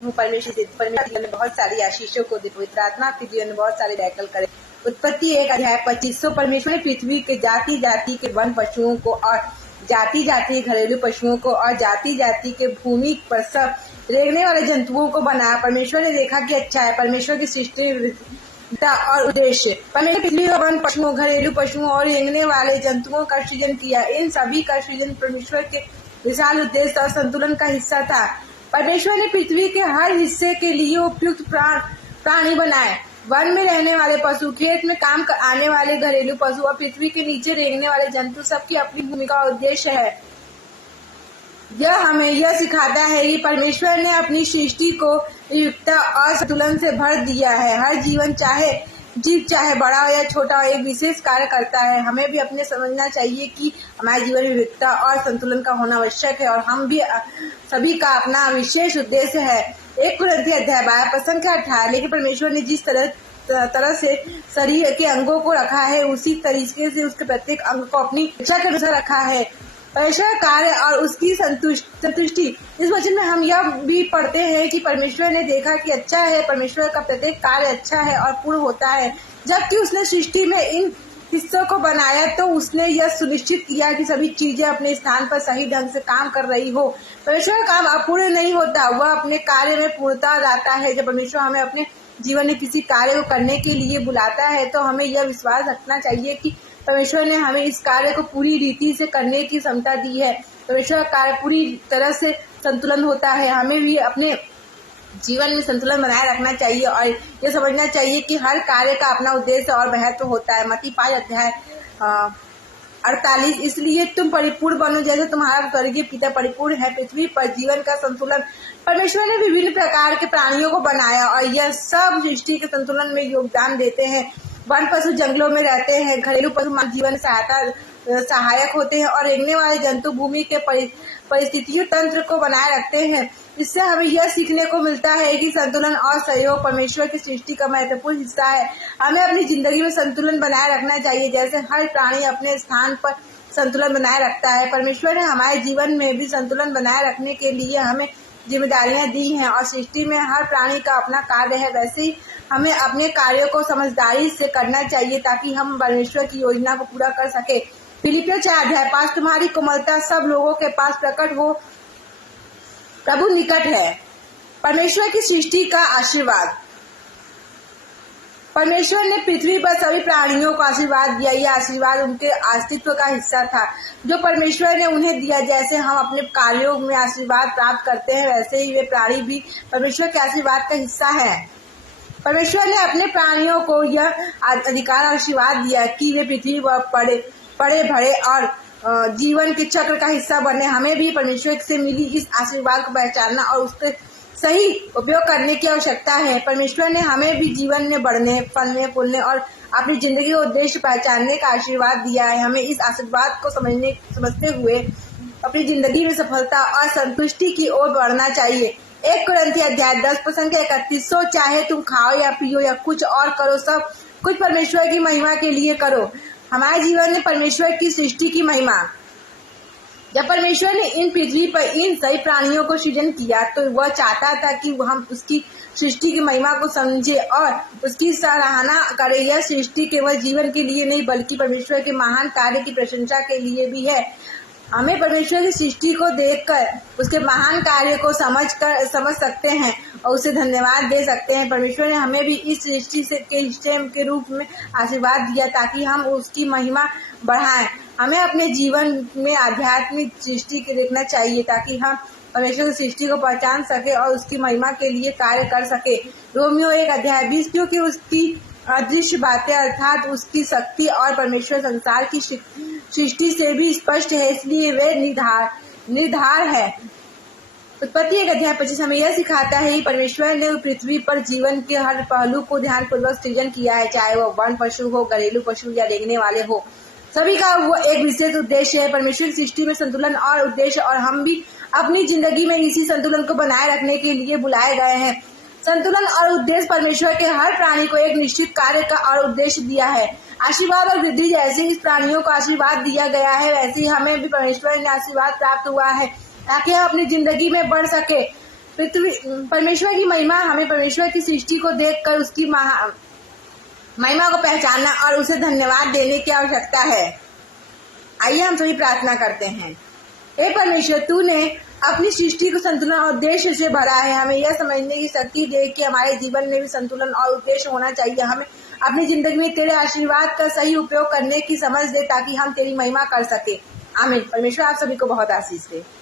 परमेश्वर ने बहुत सारी आशीषों को दी, पवित्र आत्मा आपके जीवन में बहुत सारे दाखिल करे। उत्पत्ति 1 अध्याय 25। परमेश्वर ने पृथ्वी के जाति जाति के वन पशुओं को और जाति जाति के घरेलू पशुओं को और जाति जाति के भूमि पर सब रेंगने वाले जंतुओं को बनाया। परमेश्वर ने देखा कि अच्छा है। परमेश्वर की सृष्टि और उद्देश्य। परमेश्वर पृथ्वी और वन पशुओं, घरेलू पशुओं और रेंगने वाले जंतुओं का सृजन किया। इन सभी का सृजन परमेश्वर के विशाल उद्देश्य और संतुलन का हिस्सा था। परमेश्वर ने पृथ्वी के हर हिस्से के लिए उपयुक्त प्राणी बनाए। वन में रहने वाले पशु, खेत में काम आने वाले घरेलू पशु और पृथ्वी के नीचे रेंगने वाले जंतु, सबकी अपनी भूमिका और उद्देश्य है। यह हमें यह सिखाता है कि परमेश्वर ने अपनी सृष्टि को युक्तता और संतुलन से भर दिया है। हर जीव चाहे बड़ा हो या छोटा हो, एक विशेष कार्य करता है। हमें भी अपने समझना चाहिए कि हमारे जीवन में विविधता और संतुलन का होना आवश्यक है और हम भी सभी का अपना विशेष उद्देश्य है। 1 कुरिन्थियों अध्याय 12 लेकिन परमेश्वर ने जिस तरह से शरीर के अंगों को रखा है, उसी तरीके से उसके प्रत्येक अंग को अपनी इच्छा के अनुसार रखा है। परमेश्वर कार्य और उसकी संतुष्टि। इस वचन में हम यह भी पढ़ते हैं कि परमेश्वर ने देखा कि अच्छा है। परमेश्वर का प्रत्येक कार्य अच्छा है और पूर्ण होता है। जबकि उसने सृष्टि में इन हिस्सों को बनाया तो उसने यह सुनिश्चित किया कि सभी चीजें अपने स्थान पर सही ढंग से काम कर रही हो। परमेश्वर का काम अपूर्ण नहीं होता, वह अपने कार्य में पूर्णता लाता है। जब परमेश्वर हमें अपने जीवन में किसी कार्य को करने के लिए बुलाता है तो हमें यह विश्वास रखना चाहिए कि परमेश्वर ने हमें इस कार्य को पूरी रीति से करने की क्षमता दी है। परमेश्वर का कार्य पूरी तरह से संतुलन होता है। हमें भी अपने जीवन में संतुलन बनाए रखना चाहिए और यह समझना चाहिए कि हर कार्य का अपना उद्देश्य और महत्व होता है। मत्ती 5 अध्याय 48। इसलिए तुम परिपूर्ण बनो जैसे तुम्हारा स्वर्गीय पिता परिपूर्ण है। पृथ्वी पर जीवन का संतुलन। परमेश्वर ने विभिन्न प्रकार के प्राणियों को बनाया और यह सब सृष्टि के संतुलन में योगदान देते हैं। वन पशु जंगलों में रहते हैं, घरेलू पशु जीवन सहायक होते हैं और रेंगने वाले जंतु भूमि के परिस्थितियों तंत्र को बनाए रखते हैं। इससे हमें यह सीखने को मिलता है कि संतुलन और सहयोग परमेश्वर की सृष्टि का महत्वपूर्ण हिस्सा है। हमें अपनी जिंदगी में संतुलन बनाए रखना चाहिए जैसे हर प्राणी अपने स्थान पर संतुलन बनाए रखता है। परमेश्वर ने हमारे जीवन में भी संतुलन बनाए रखने के लिए हमें जिम्मेदारियां दी हैं और सृष्टि में हर प्राणी का अपना कार्य है। वैसे ही हमें अपने कार्यों को समझदारी से करना चाहिए ताकि हम परमेश्वर की योजना को पूरा कर सके। फिलिपियों 4 अध्याय 5। तुम्हारी कोमलता सब लोगों के पास प्रकट हो, प्रभु निकट है। परमेश्वर की सृष्टि का आशीर्वाद। परमेश्वर ने पृथ्वी पर सभी प्राणियों को आशीर्वाद दिया। यह आशीर्वाद उनके अस्तित्व का हिस्सा था जो परमेश्वर ने उन्हें दिया। जैसे हम अपने कार्यों में आशीर्वाद प्राप्त करते हैं वैसे ही वे प्राणी भी परमेश्वर के आशीर्वाद का हिस्सा है। परमेश्वर ने अपने प्राणियों को यह अधिकार आशीर्वाद दिया कि वे पृथ्वी पर पड़े भरे और जीवन के चक्र का हिस्सा बने। हमें भी परमेश्वर से मिली इस आशीर्वाद को पहचानना और उसके सही उपयोग करने की आवश्यकता है। परमेश्वर ने हमें भी जीवन में बढ़ने, फलने, फूलने और अपनी जिंदगी का उद्देश्य पहचानने का आशीर्वाद दिया है। हमें इस आशीर्वाद को समझते हुए अपनी जिंदगी में सफलता और संतुष्टि की ओर बढ़ना चाहिए। 1 कुरिन्थियों अध्याय 10:31। सो चाहे तुम खाओ या पियो या कुछ और करो, सब कुछ परमेश्वर की महिमा के लिए करो। हमारे जीवन में परमेश्वर की सृष्टि की महिमा। जब परमेश्वर ने इन पृथ्वी पर इन सभी प्राणियों को सृजन किया तो वह चाहता था कि हम उसकी सृष्टि की महिमा को समझे और उसकी सराहना करें। यह सृष्टि केवल जीवन के लिए नहीं बल्कि परमेश्वर के महान कार्य की प्रशंसा के लिए भी है। हमें परमेश्वर की सृष्टि को देखकर उसके महान कार्य को समझ सकते हैं और उसे धन्यवाद दे सकते हैं। परमेश्वर ने हमें भी इस सृष्टि के हिस्से के रूप में आशीर्वाद दिया ताकि हम उसकी महिमा बढ़ाएं। हमें अपने जीवन में आध्यात्मिक सृष्टि के देखना चाहिए ताकि हम परमेश्वर की सृष्टि को पहचान सके और उसकी महिमा के लिए कार्य कर सके। रोमियो 1 अध्याय 20। क्योंकि उसकी अदृश्य बातें अर्थात उसकी शक्ति और परमेश्वर संसार की सृष्टि से भी स्पष्ट है, इसलिए वे निर्धार है। उत्पत्ति 1 अध्याय 25 हमें यह सिखाता है कि परमेश्वर ने पृथ्वी पर जीवन के हर पहलू को ध्यानपूर्वक सृजन किया है, चाहे वो वन पशु हो, घरेलू पशु या रेंगने वाले हो। सभी का वो एक विशेष उद्देश्य है। परमेश्वर की सृष्टि में संतुलन और उद्देश्य और हम भी अपनी जिंदगी में इसी संतुलन को बनाए रखने के लिए बुलाए गए हैं। संतुलन और उद्देश्य। परमेश्वर के हर प्राणी को एक निश्चित कार्य का और उद्देश्य दिया है। आशीर्वाद और वृद्धि जैसे इस प्राणियों को आशीर्वाद दिया गया है वैसे ही हमें भी परमेश्वर ने आशीर्वाद प्राप्त हुआ है ताकि हम अपनी जिंदगी में बढ़ सके। पृथ्वी परमेश्वर की महिमा, हमें परमेश्वर की सृष्टि को देखकर उसकी महिमा को पहचानना और उसे धन्यवाद देने की आवश्यकता है। आइए हम सभी प्रार्थना करते हैं। हे परमेश्वर, तूने अपनी सृष्टि को संतुलन और उद्देश्य से भरा है। हमें यह समझने की शक्ति दे कि हमारे जीवन में भी संतुलन और उद्देश्य होना चाहिए। हमें अपनी जिंदगी में तेरे आशीर्वाद का सही उपयोग करने की समझ दे ताकि हम तेरी महिमा कर सके। आमीन। परमेश्वर आप सभी को बहुत आशीष दे।